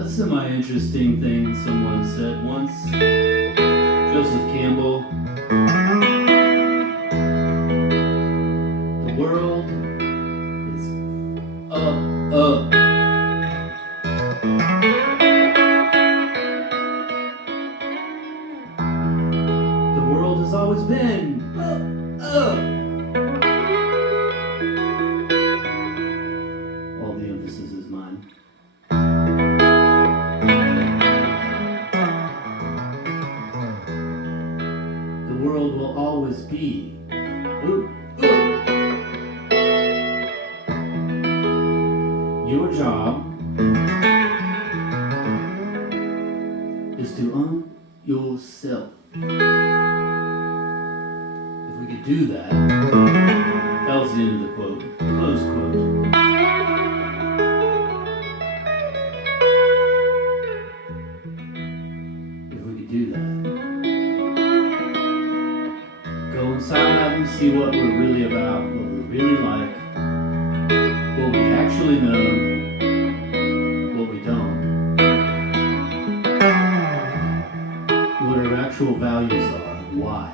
A semi-interesting thing someone said once. Joseph Campbell. The world is up. The world has always been up. All the emphasis is mine. The world will always be Your job is to own yourself. If we could do that, that was the end of the quote. Close quote. If we could do that, go inside and see what we're really about, what we're really like, what we actually know, what we don't, what our actual values are, why.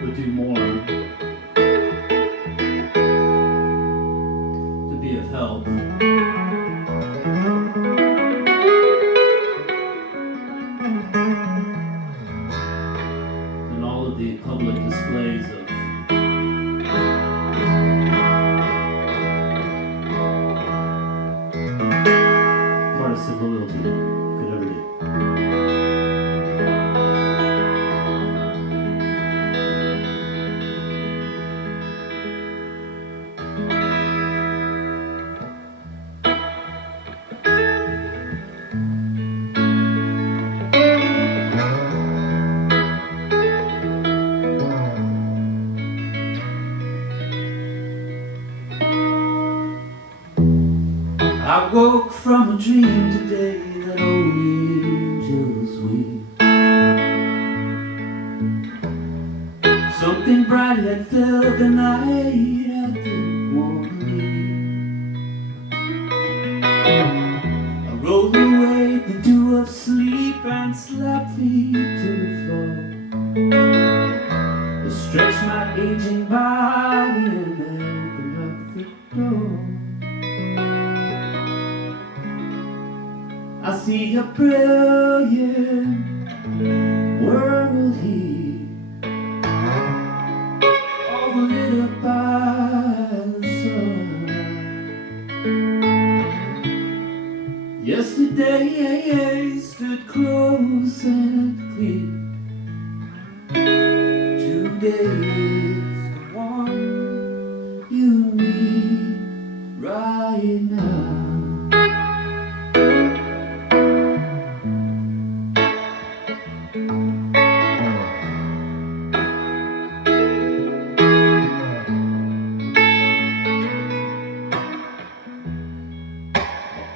We'll do more to be of help. And all of the public displays of partisan loyalty could ever do. I woke from a dream today that only angels weep. Something bright had filled the night, I didn't want to leave. I rolled away the dew of sleep and slapped feet to the floor. I stretched my aging body and opened up the door. I see a brilliant world here, all lit up by the sun. Yesterday stood close and clear. Today is the one you need right now.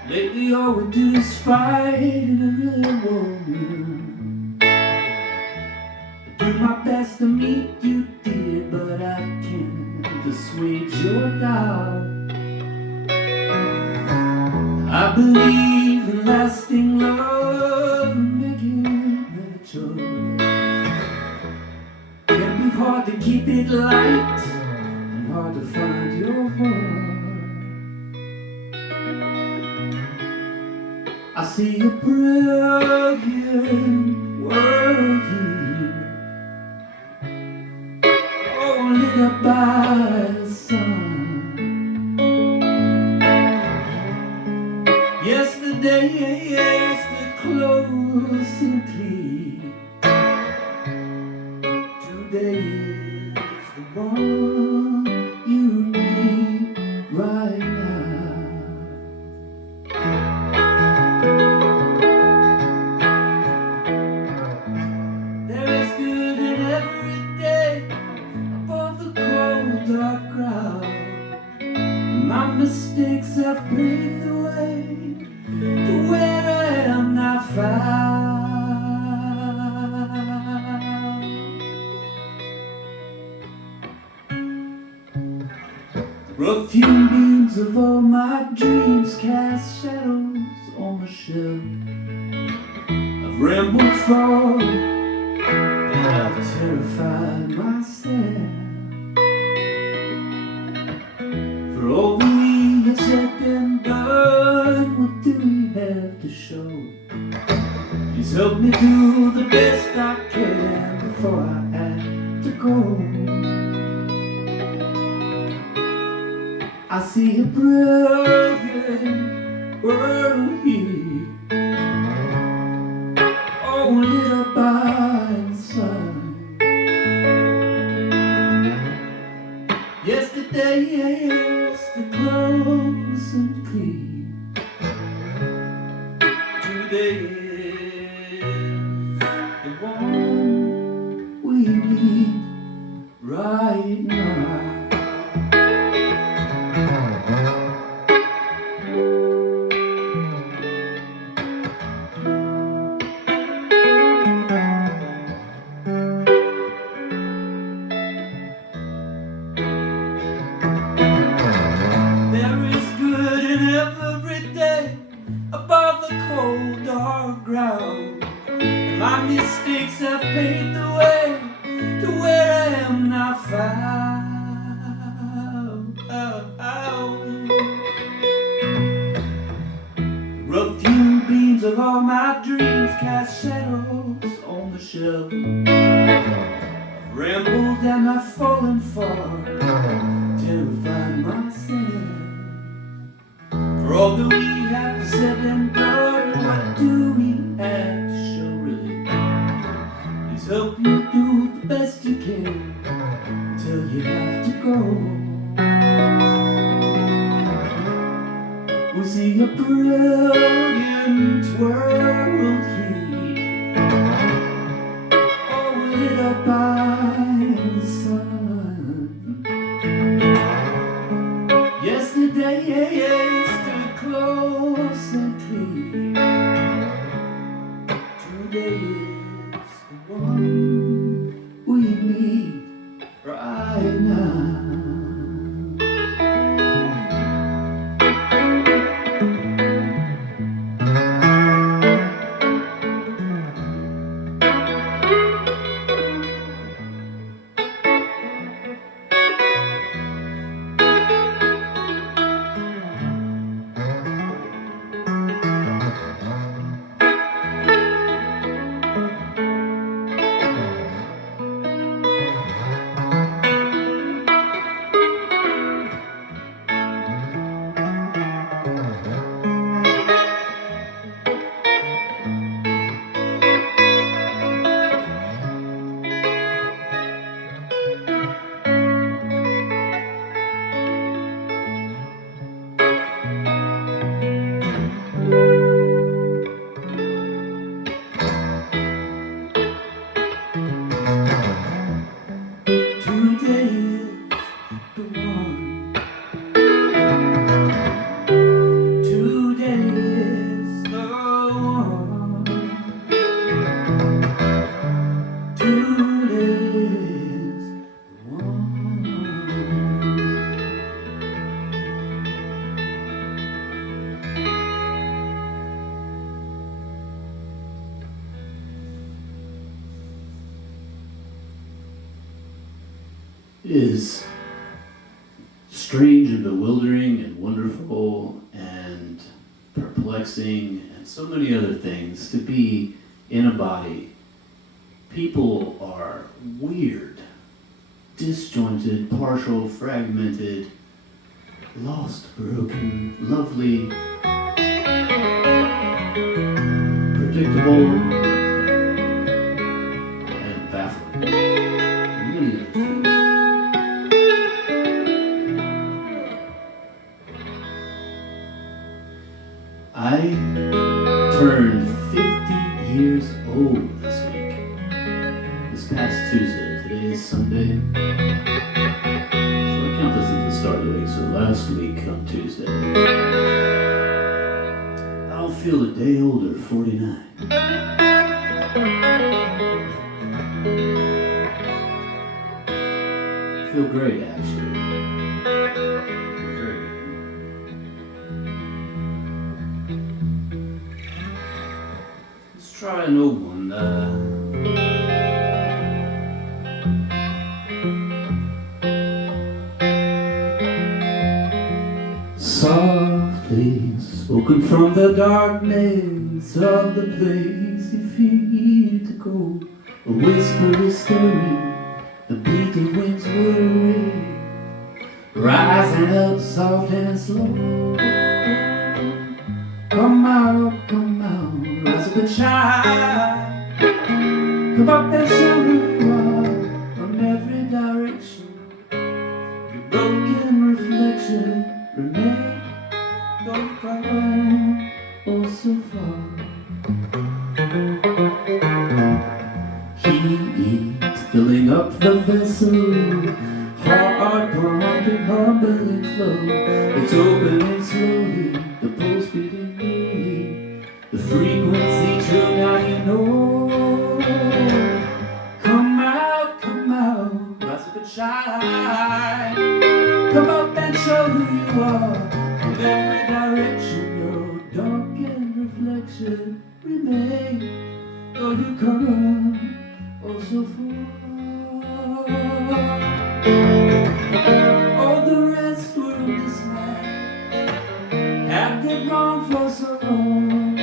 Lately all we do is fight and I really want you. I do my best to meet you, dear, but I can't assuage your doubt. I believe in lasting love and making that choice. Can be hard to keep it light and hard to find your voice. I see a brilliant world here, all lit up by the sun. Yesterday stood close and clear. Today is the one you need right now. Dark crowd. My mistakes have paved the way to where I am now found. Rough hewn beams of all my dreams cast shadows on the shelf. I've rambled far and I've terrified myself. For all that we have said and done, what do we have to show? Please help me do the best I can before I have to go. I see a brilliant world here, all lit up by the sun. Yesterday is the close and clear. Today is the one we need right now. Every day above the cold dark ground, and my mistakes have paved the way to where I am now found. The rough hewn beams of all my dreams cast shadows on the shelf. I've rambled and I've fallen far, terrified myself. For all that we have said and done, what do we have to show really? Please help you do the best you can until you have to go. We see a brilliant world here, all lit up by the sun. Yesterday close and clear. Today is the one we need right now. Today is the one. Today is the one. Today is the one. It is strange and bewildering and wonderful and perplexing and so many other things to be in a body. People are weird, disjointed, partial, fragmented, lost, broken, lovely, predictable, and baffling. Many other things. I turned 50 years old this week. This past Tuesday. Today is Sunday. So I count this as the start of the week. So last week on Tuesday. I don't feel a day older, 49. I feel great, actually. try an old one. Softly spoken from the darkness of the place you fear to go. A whisper is stirring, the beat of wings whirring, rising up soft and slow. Come out, rise up and shine. Come up and show who you are from every direction. Your broken reflection remain, though you come oh so far. Heat filling up the vessel, heart pumping, humbling flow. It's opening slowly, the pulse beating newly, the frequency true now you know. Come out, rise up and shine. Come up and show who you are from every direction. Your darkened reflection remain, though you come oh so far. All the rest were in dismay, acted wrong for so long,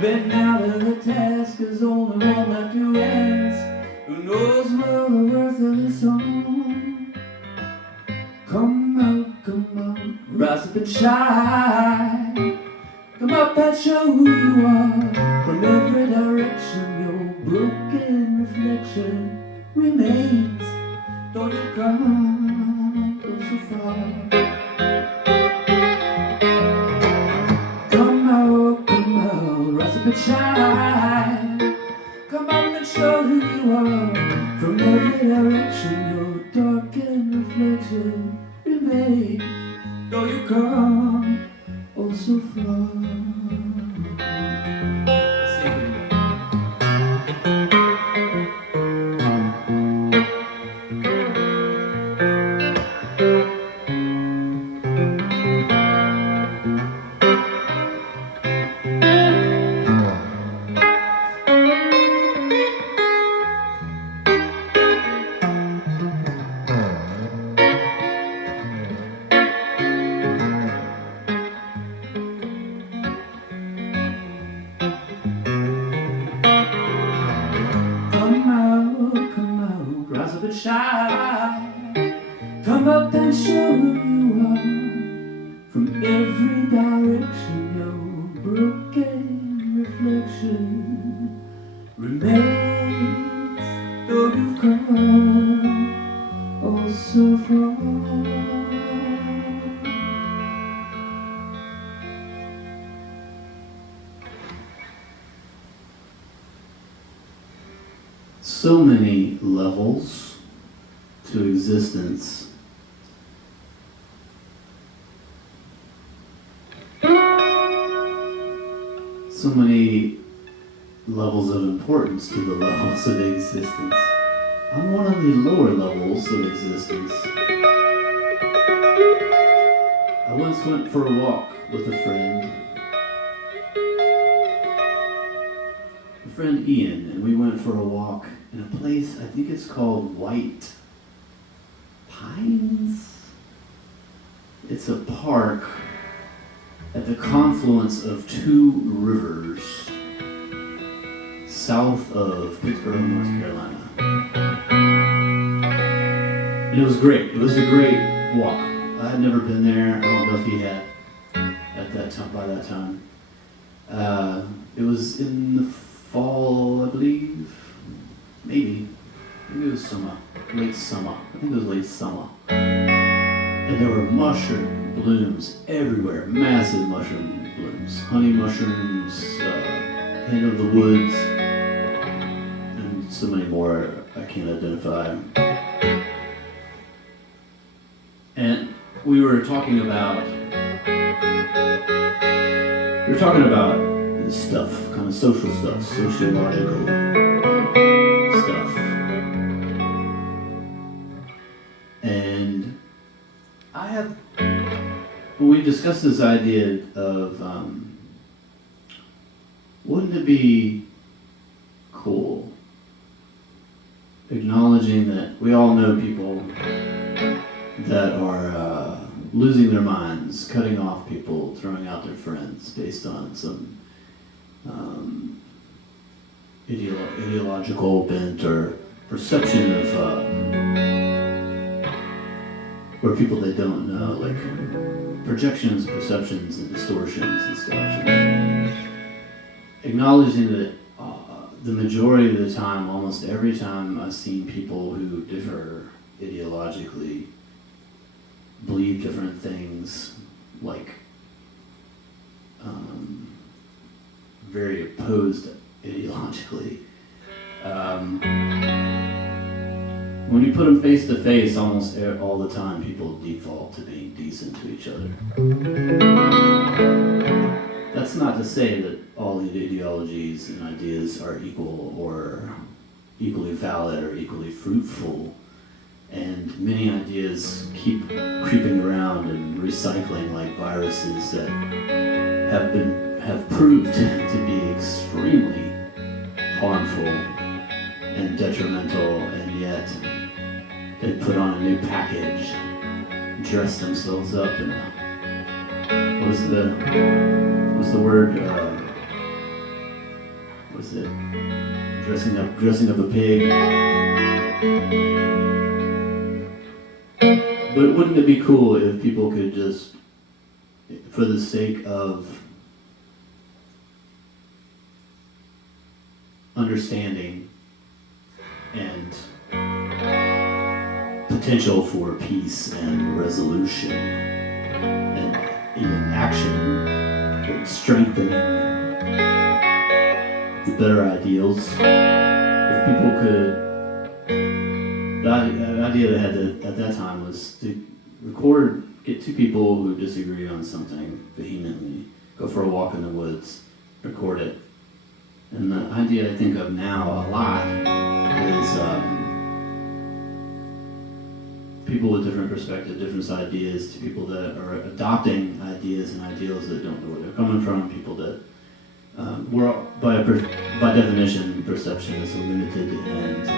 been out of the task, there's only one left to ask. Who knows well the worth of this song? Come out, rise up and shine. Come up and show who you are from every direction. Your broken reflection remains, though you come so far. Come out, rise up and shine. Come up and show who you are from every direction. Your darkened reflection remains, though you come oh so far. Rise up and shine. Come up and show who you are from every direction. Your broken reflection remains, though you've come oh so far. So many levels to existence. So many levels of importance to the levels of existence. I'm one of the lower levels of existence. I once went for a walk with a friend Ian, and we went for a walk in a place, I think it's called White Pines. It's a park at the confluence of two rivers south of Pittsburgh, North Carolina. And it was great. It was a great walk. I had never been there. I don't know if he had at that time, by that time. It was in the fall, I believe. Maybe it was summer, late summer. I think it was late summer. And there were mushroom blooms everywhere, massive mushroom blooms, honey mushrooms, hen of the woods, and so many more I can't identify. And we were talking about this stuff, kind of social stuff, sociological stuff. And we discussed this idea of, wouldn't it be cool. Acknowledging that we all know people that are losing their minds, cutting off people, throwing out their friends based on some ideological bent or perception of or people they don't know, like projections, perceptions, and distortions and stuff. And acknowledging that the majority of the time, almost every time I've seen people who differ ideologically, believe different things, like very opposed ideologically. When you put them face to face, almost all the time, people default to being decent to each other. That's not to say that all the ideologies and ideas are equal or equally valid or equally fruitful. And many ideas keep creeping around and recycling like viruses that have proved to be extremely harmful and detrimental, and yet they put on a new package, dress themselves up in what's the word? What's it? Dressing up a pig. But wouldn't it be cool if people could just, for the sake of understanding and potential for peace and resolution and even action, strengthening the better ideals, if people could, the idea that I had at that time was to get two people who disagree on something vehemently, go for a walk in the woods, record it. And the idea I think of now a lot is people with different perspectives, different ideas, to people that are adopting ideas and ideals that don't know where they're coming from, people that we're by definition, perception is limited, and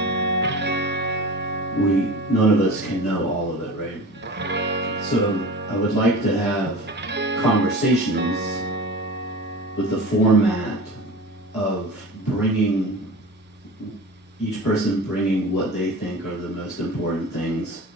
none of us can know all of it, right? So I would like to have conversations with the format of each person bringing what they think are the most important things,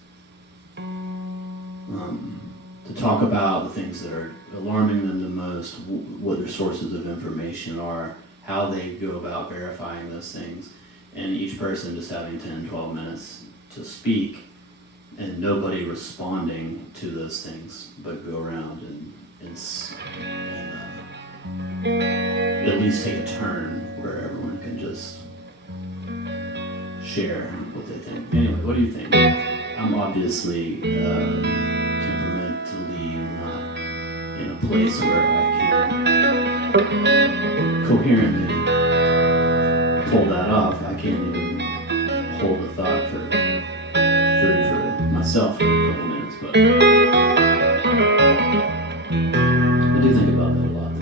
to talk about the things that are alarming them the most, what their sources of information are, how they go about verifying those things, and each person just having 10, 12 minutes to speak, and nobody responding to those things, but go around and at least take a turn where everyone can just share what they think. Anyway, what do you think? I'm obviously temperamentally not in a place where I can coherently pull that off. I can't even hold a thought for myself for a couple minutes, but I do think about that a lot.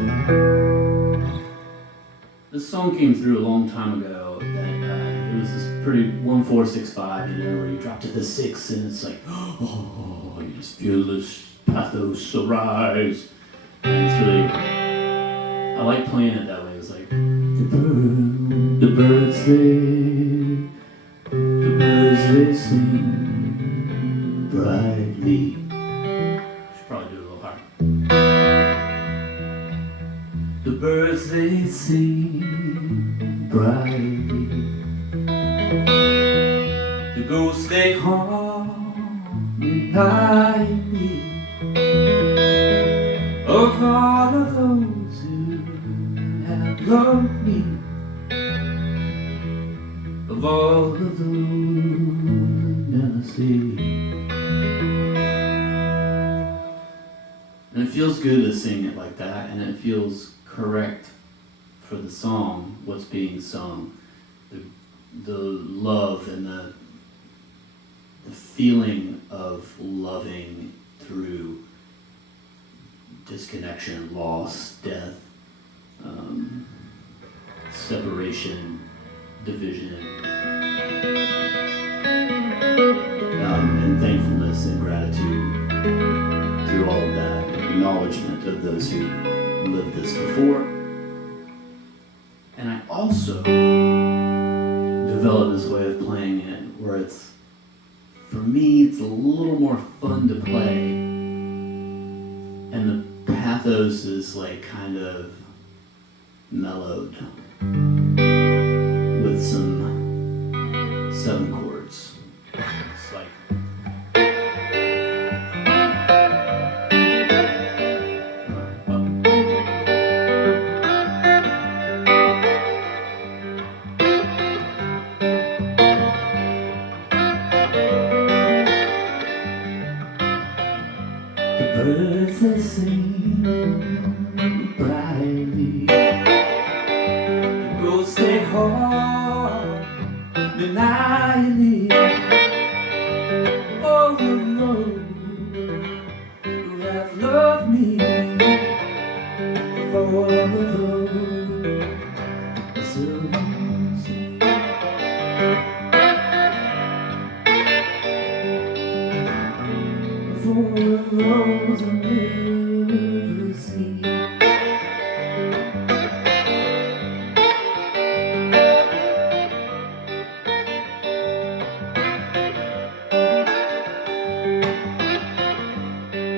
This song came through a long time ago. It was this pretty 1-4-6-5, where you drop to the 6 and it's like, oh, you just feel this pathos arise. And it's really, I like playing it that way. It's like, the birds they sing brightly. Should probably do it a little harder. The birds they sing brightly. The ghosts they haunt me nightly. Of all of those who have loved me. Of all of those I never see. And it feels good to sing it like that, and it feels correct for the song, what's being sung. The love and the feeling of loving through disconnection, loss, death, separation, division, and thankfulness and gratitude through all of that, and acknowledgement of those who lived this before. And I also developed this way of playing it where it's, for me, it's a little more fun to play, and the pathos is like kind of mellowed with some 7 chords. It's like the birds they sing brightly, the ghosts they haunt the nightly. All of those who have loved me, for all of those I still see. For all of those I never see.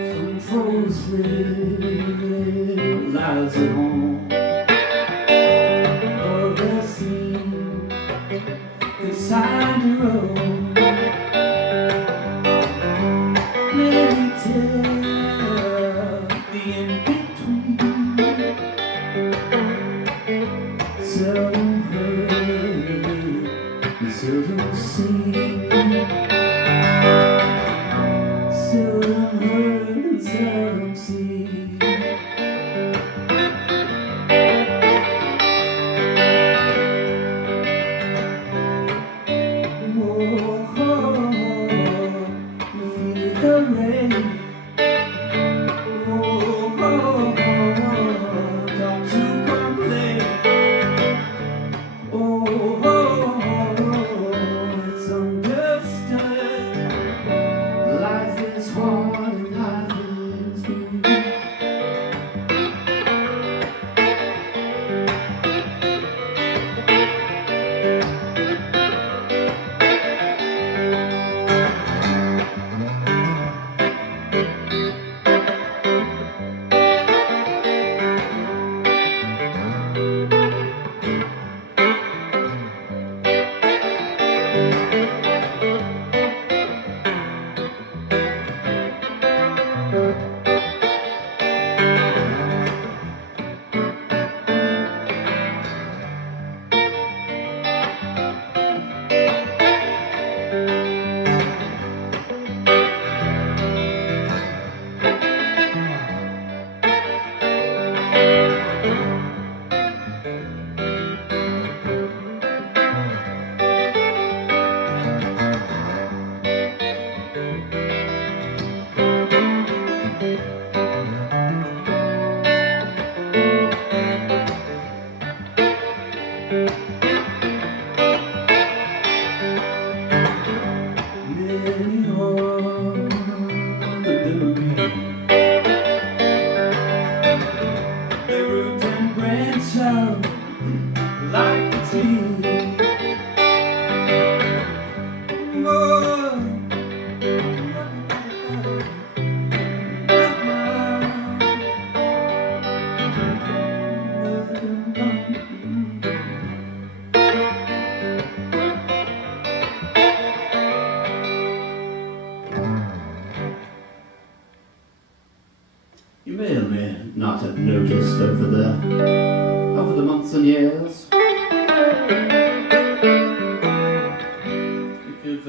Some folks live their lives at home, others seem consigned to roam. Many tell the in-between, seldom heard and seldom seen, seldom heard and seldom seen. You feel the rain. Not to complain. It's understood. Life is hard and life is good. Many are the memories, they root and branch out like a tree. You may or may not have noticed over the months and years, if you've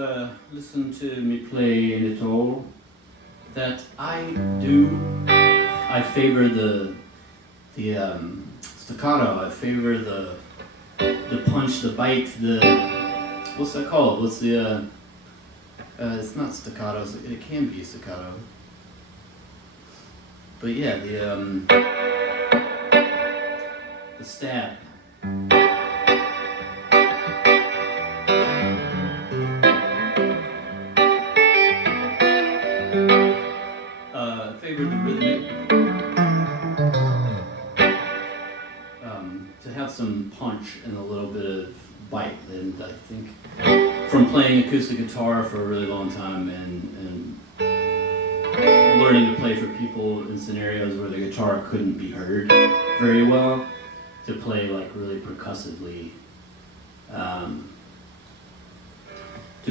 listened to me play in it all, that I favor the staccato. I favor the punch, the bite, what's that called? What's the it's not staccato. It can be staccato. But yeah, the stab. bite. And I think from playing acoustic guitar for a really long time and learning to play for people in scenarios where the guitar couldn't be heard very well, to play like really percussively, to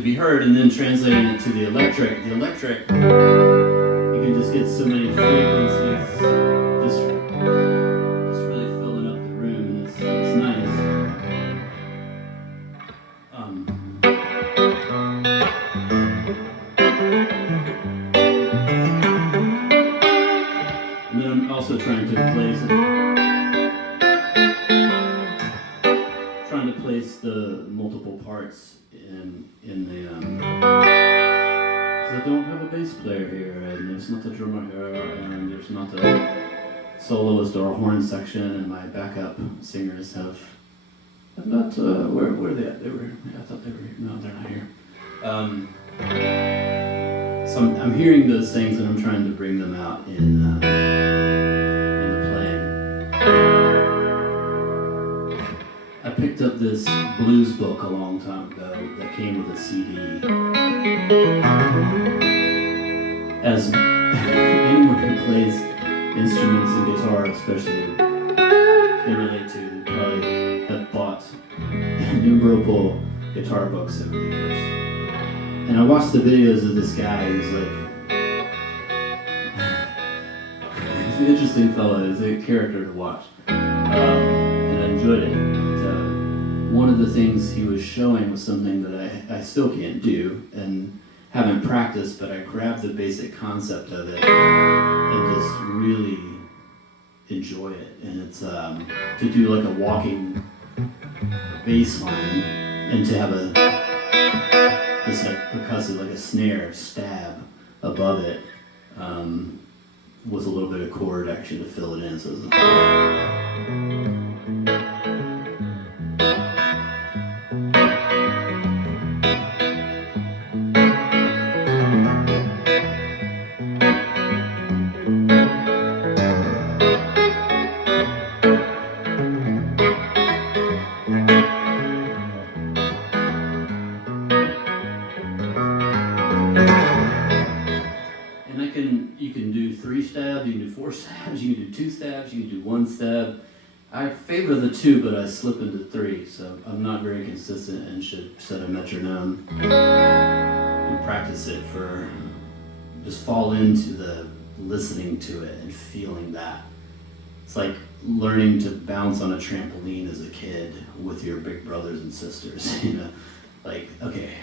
be heard, and then translating it to the electric. The electric, you can just get so many frequencies, just really filling up the room, and it's nice. And then I'm also trying to place the multiple parts in the because I don't have a bass player here, and there's not a drummer here, and there's not a soloist or a horn section, and my backup singers have not where are they at? I thought they were here. No, they're not here. So I'm hearing those things, and I'm trying to bring them out in the playing. I picked up this blues book a long time ago that came with a CD. As anyone who plays instruments and guitar especially can relate to, they probably have bought innumerable guitar books over the years. And I watched the videos of this guy who's like, he's an interesting fellow, he's a character to watch. And I enjoyed it. One of the things he was showing was something that I still can't do and haven't practiced, but I grabbed the basic concept of it and just really enjoy it. And it's to do like a walking bass line and to have this like percussive, like a snare stab above it with a little bit of chord action to fill it in. So it's you can do 3 stabs, you can do 4 stabs, you can do 2 stabs, you can do 1 stab. I favor the 2, but I slip into 3, so I'm not very consistent and should set a metronome and practice it for, just fall into the listening to it and feeling that. It's like learning to bounce on a trampoline as a kid with your big brothers and sisters, you know, like, okay.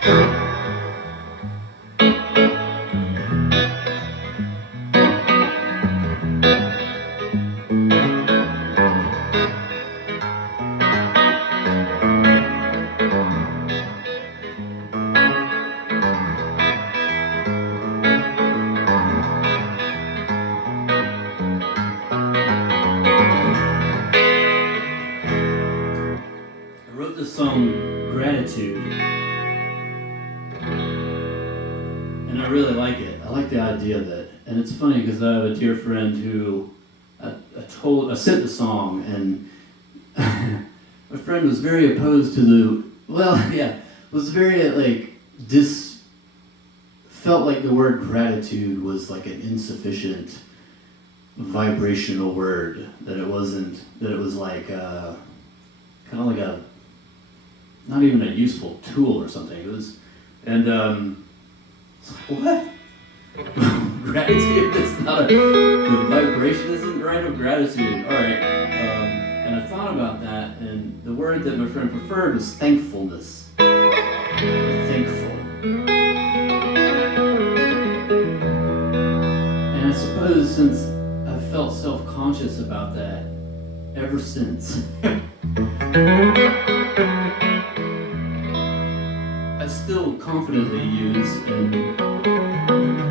The song Gratitude, and I really like it. I like the idea of it, and it's funny because I have a dear friend who I sent the song, and my friend was very opposed to was very felt like the word gratitude was like an insufficient vibrational word, that it was like kind of like a not even a useful tool or something. It was, and what? Gratitude? It's not the vibration isn't right of gratitude. All right. And I thought about that, and the word that my friend preferred was thankfulness. Thankful. And I suppose since I've felt self-conscious about that ever since. I still confidently use and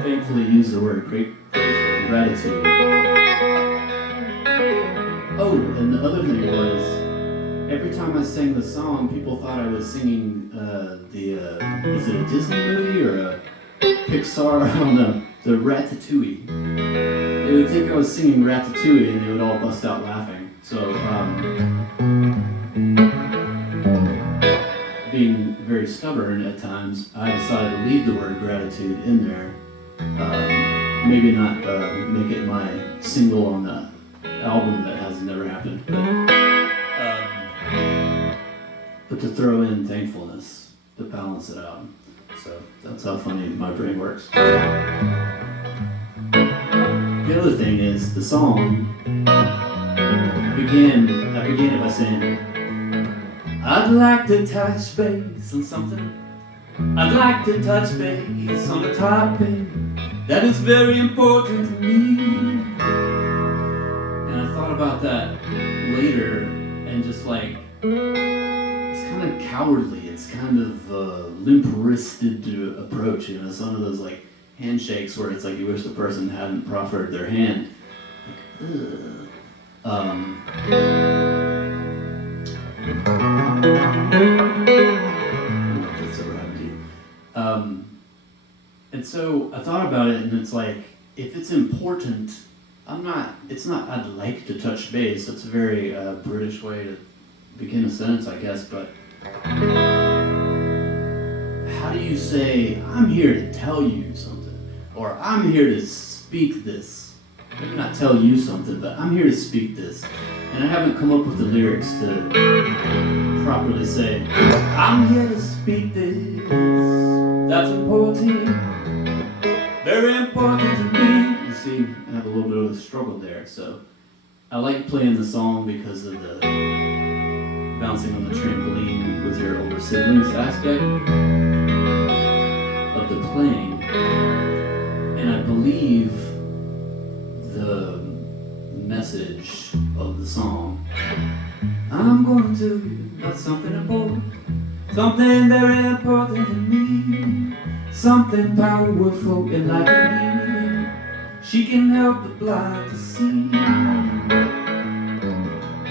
thankfully use the word gratitude. Oh, and the other thing was, every time I sang the song, people thought I was singing is it a Disney movie or a Pixar? I don't know, the Ratatouille. They would think I was singing Ratatouille and they would all bust out laughing. So, being very stubborn at times, I decided to leave the word gratitude in there. Maybe not make it my single on the album that has never happened, but to throw in thankfulness to balance it out. So that's how funny my brain works. The other thing is the song I began it by saying, I'd like to touch base on something. I'd like to touch base on a topic that is very important to me. And I thought about that later and just like, it's kind of cowardly. It's kind of limp-wristed approach. You know, it's one of those like handshakes where it's like you wish the person hadn't proffered their hand. Like, ugh. I don't know if that's ever happened to you. And so I thought about it, and it's like, if it's important, it's not I'd like to touch base. That's a very British way to begin a sentence, I guess, but how do you say, I'm here to tell you something, or I'm here to speak this? Maybe not tell you something, but I'm here to speak this. And I haven't come up with the lyrics to properly say, I'm here to speak this. That's important. Very important to me. You see, I have a little bit of a struggle there. So I like playing the song because of the bouncing on the trampoline with your older siblings aspect of the playing. And I believe the message of the song, I'm going to tell you about something important, something very important to me, something powerful in life to me. She can help the blind to see.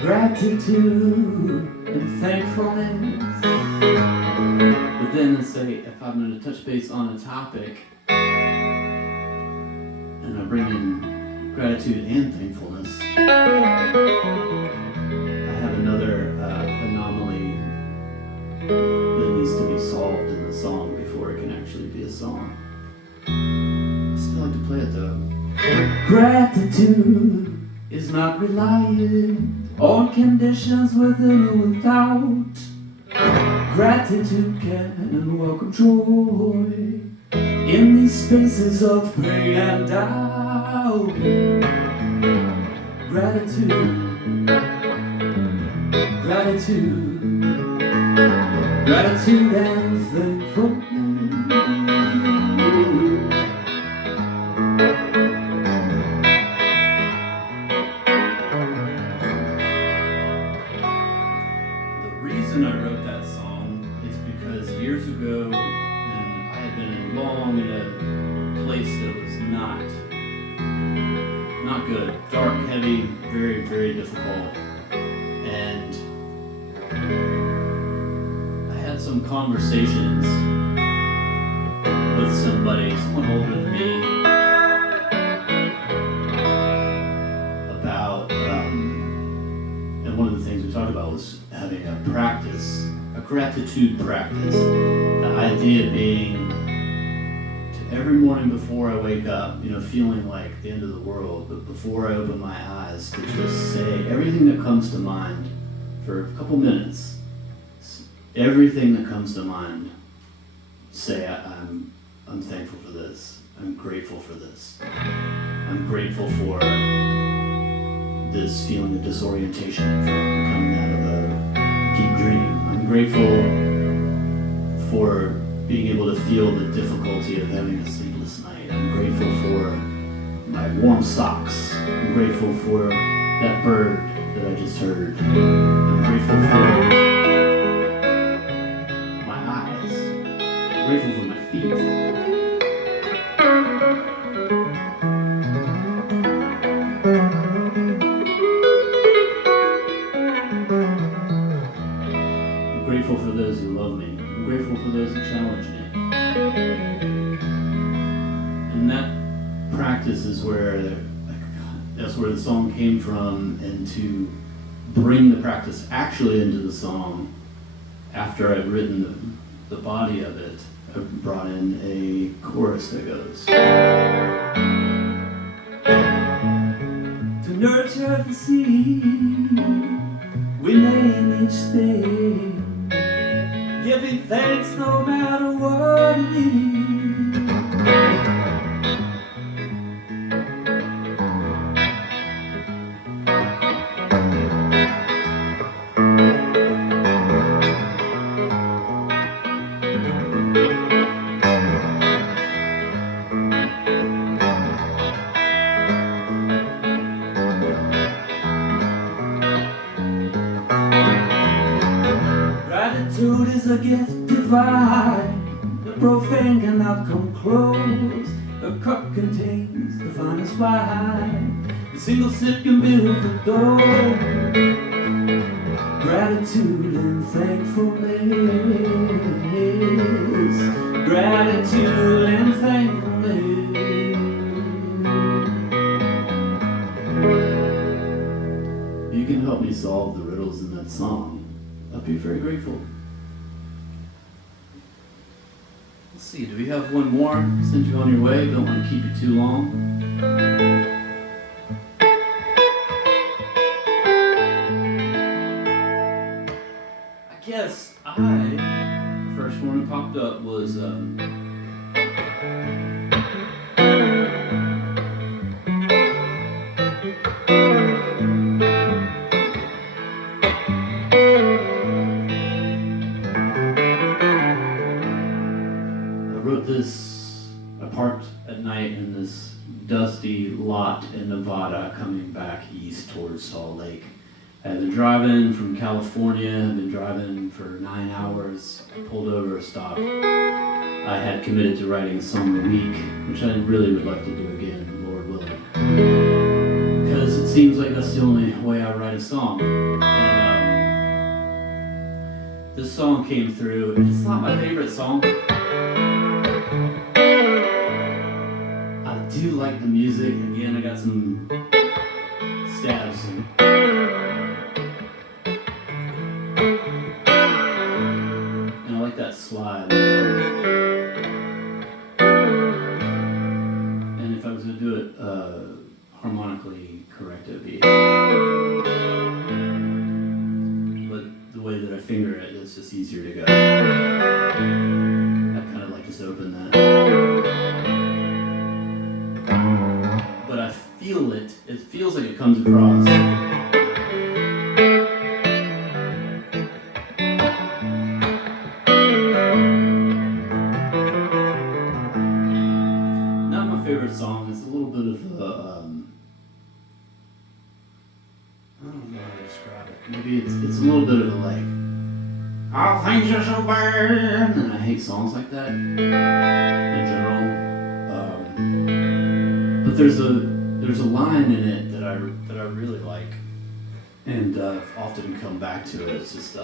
Gratitude and thankfulness. But then let's say if I'm going to touch base on a topic and I bring in gratitude and thankfulness, I have another anomaly that needs to be solved in the song before it can actually be a song. I still like to play it though. Gratitude is not reliant on conditions within or without. Gratitude can welcome joy in these spaces of pain and doubt. Gratitude, gratitude, gratitude and thankfulness. The reason I wrote that song is because years ago, and I had been long in a place that was not good, dark, heavy, very, very difficult. And I had some conversations with somebody, someone older than me, about, and one of the things we talked about was having a practice, a gratitude practice. The idea being, every morning before I wake up, you know, feeling like the end of the world, but before I open my eyes, to just say everything that comes to mind for a couple minutes. Everything that comes to mind, say I'm thankful for this. I'm grateful for this. I'm grateful for this feeling of disorientation from coming out of a deep dream. I'm grateful for being able to feel the difficulty of having a sleepless night. I'm grateful for my warm socks. I'm grateful for that bird that I just heard. I'm grateful for my eyes. I'm grateful for my feet. I'm grateful for those who love me. I'm grateful for those who challenge me. And that practice is where, that's where the song came from, and to bring the practice actually into the song after I'd written the body of it, I brought in a chorus that goes. To nurture the seed, we name each thing, giving thanks no matter what it is. Gratitude is a gift divine, the profane cannot come close. A cup contains the finest wine, a single sip can build the door. Gratitude and thankfulness, gratitude and thankfulness. You can help me solve the riddles in that song. I'd be very grateful. Let's see, do we have one more? Send you on your way, don't want to keep you too long. I guess the first one that popped up was I parked at night in this dusty lot in Nevada coming back east towards Salt Lake. I had been driving from California, I'd been driving for 9 hours. I pulled over a stop. I had committed to writing a song a week, which I really would like to do again, Lord willing. Because it seems like that's the only way I write a song. And this song came through, and it's not my favorite song. I do like the music. Again, I got some stabs. And I like that slide. And if I was going to do it harmonically correct, it would be. But the way that I finger it, it's just easier to go. I kind of like just open that. But I feel it. It feels like it comes across. Not my favorite song. It's a little bit of a, I don't know how to describe it. Maybe it's a little bit of a like, all things are so bad. And I hate songs like that in general. But there's a line in it that I really like, and I've often come back to it. It's just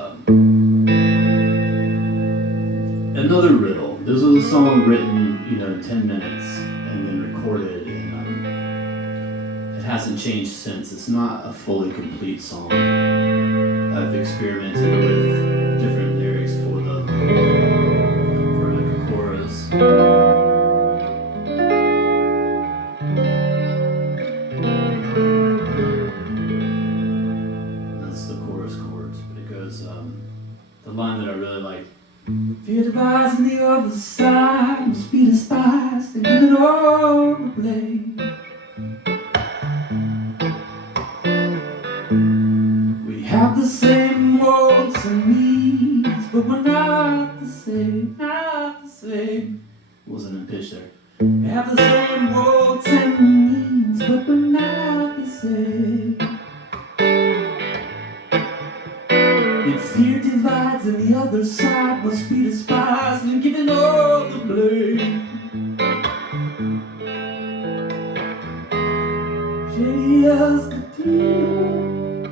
another riddle. This was a song written, 10 minutes and then recorded, and it hasn't changed since. It's not a fully complete song. I've experimented with different lyrics for like a chorus. The line that I really like. Fear divides on the other side, must be despised and given all the blame. We have the same wants and needs, but we're not the same, not the same. Wasn't in pitch there. We have the same wants and needs, but we're not the same. If fear divides and the other side must be despised and given all the blame. Shady as the deer,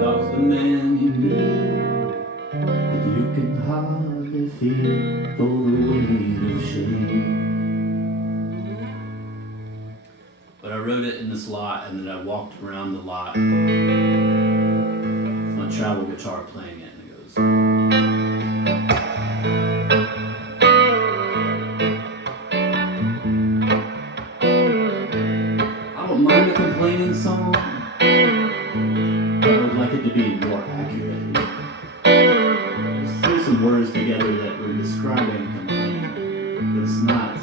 dog's the man you need, and you can hardly feel for the weight of shame. But I wrote it in this lot, and then I walked around the lot. Travel guitar playing it, and it goes. together that we're describing complete, but it's not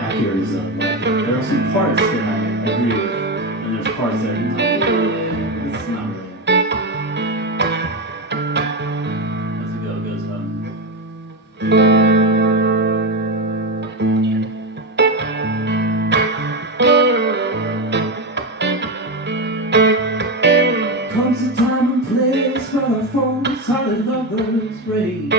accurate as I like it. There are some parts that I agree with, and there's parts that I'm like, it's not really. As it goes, Comes a time and place where our phones are the lovers' raid.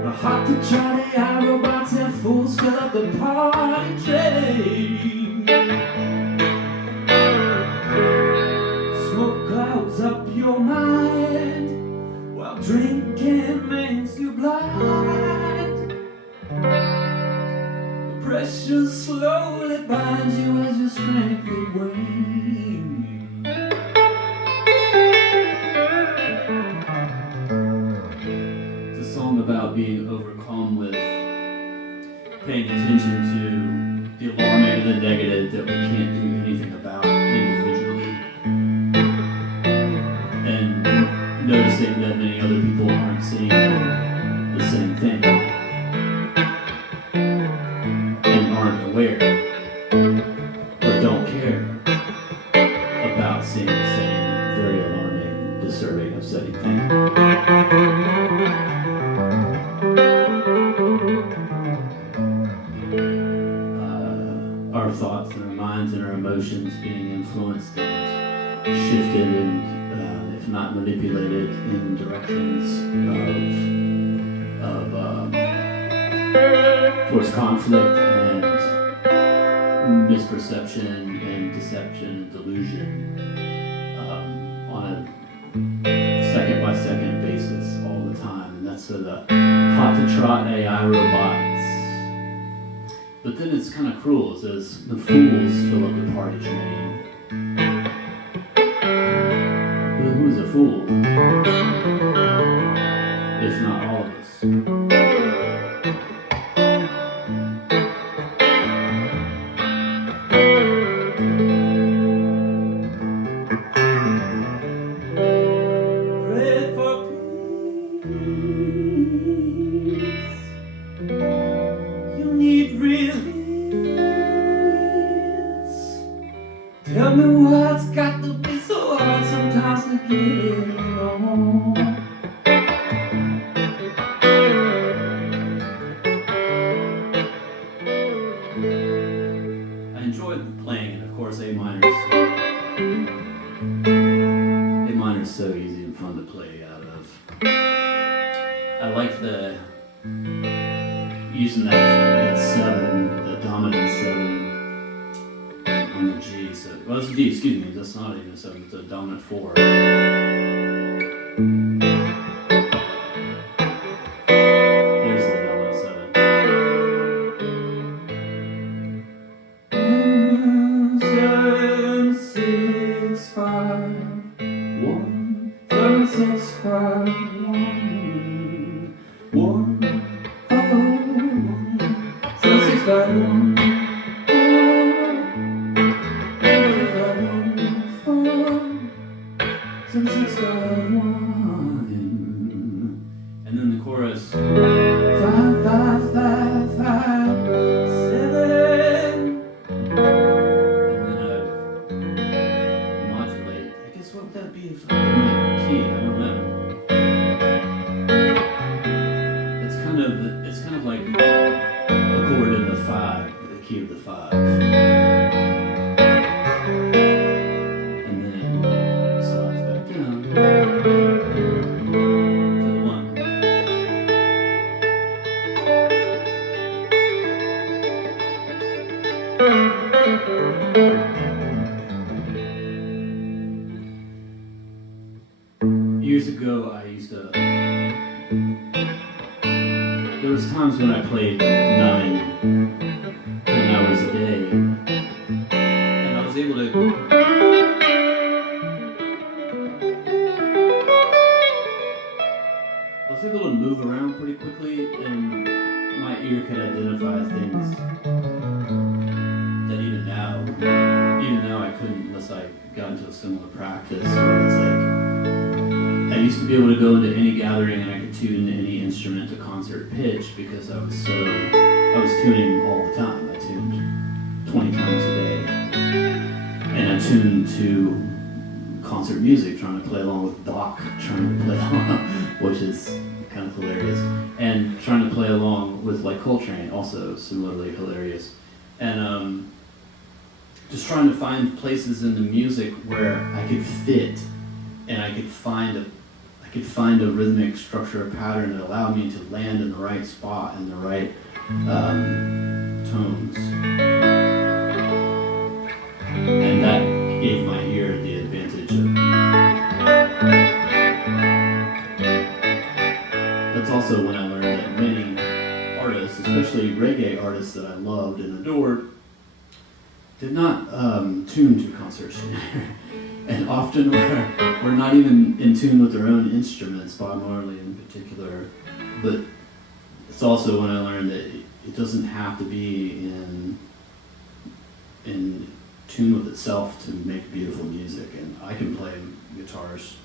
We're hot to try the robots and fools fill up the party train. Smoke clouds up your mind while drinking makes you blind. The pressure slowly binds you as your strength wanes. it's a song about being overcome with paying attention to the alarming and the negative that we can't do anything about individually, and noticing that many other people aren't seeing the same thing and aren't aware or don't care about seeing the same very alarming, disturbing, upsetting thing. Our thoughts and our minds and our emotions being influenced and shifted and, if not manipulated, in directions towards conflict and misperception and deception and delusion on a second-by-second basis all the time. And that's the hot to trot AI robots. But then it's kind of cruel. It says, the fools fill up the party train. Who's a fool? If not all of us. Pray for peace. You need release. Tell me why it's got to be so hard sometimes to get along. I enjoyed playing it, of course. A minor's so easy and fun to play out of. I like the using that 7, the dominant 7 on the G. So, well, it's a D, excuse me. That's not even a 7, it's a dominant 4. There's the dominant 7, 6, 5, 1, 7, 6, 5, 1, 5, 7, 6, 5, 1. And then the chorus. 5, 5, 5, 5, 7. And then I modulate. I guess what would that be if I put my key? I don't know. It's kind of like a chord in the 5, the key of the 5. And then it slides back down to the 1. Years ago, I used to. There was times when I played 9, 10 hours a day, and I was able to. I was able to move around pretty quickly, and my ear could identify things that even now I couldn't unless I got into a similar practice where it's like used to be able to go into any gathering and I could tune any instrument to concert pitch because I was tuning all the time. I tuned 20 times a day. And I tuned to concert music, trying to play along with Bach, trying to play along, which is kind of hilarious. And trying to play along with like Coltrane, also similarly hilarious. And just trying to find places in the music where I could fit and I could find a rhythmic structure, a pattern that allowed me to land in the right spot and the right tones. And that gave my ear the advantage of. That's also when I learned that many artists, especially reggae artists that I loved and adored, did not tune to concert standard. And often were not even in tune with their own instruments, Bob Marley in particular. But it's also when I learned that it doesn't have to be in tune with itself to make beautiful music. And I can play guitars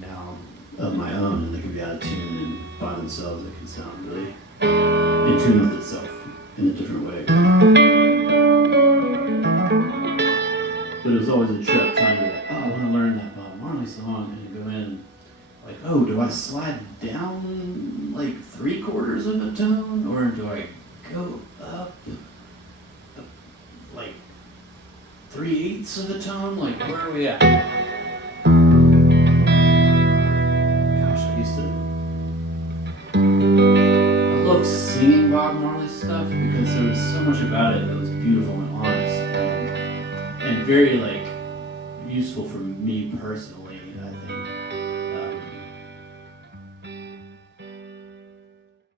now of my own, and they can be out of tune, and by themselves they can sound really in tune with itself in a different way. But it was always a trip trying to be like, oh, I want to learn that Bob Marley song, and you go in like, oh, do I slide down like 3/4 of a tone, or do I go up like 3/8 of a tone? Like, where are we at? Gosh, I loved singing Bob Marley stuff because there was so much about it that was beautiful and honest and very like useful for me personally.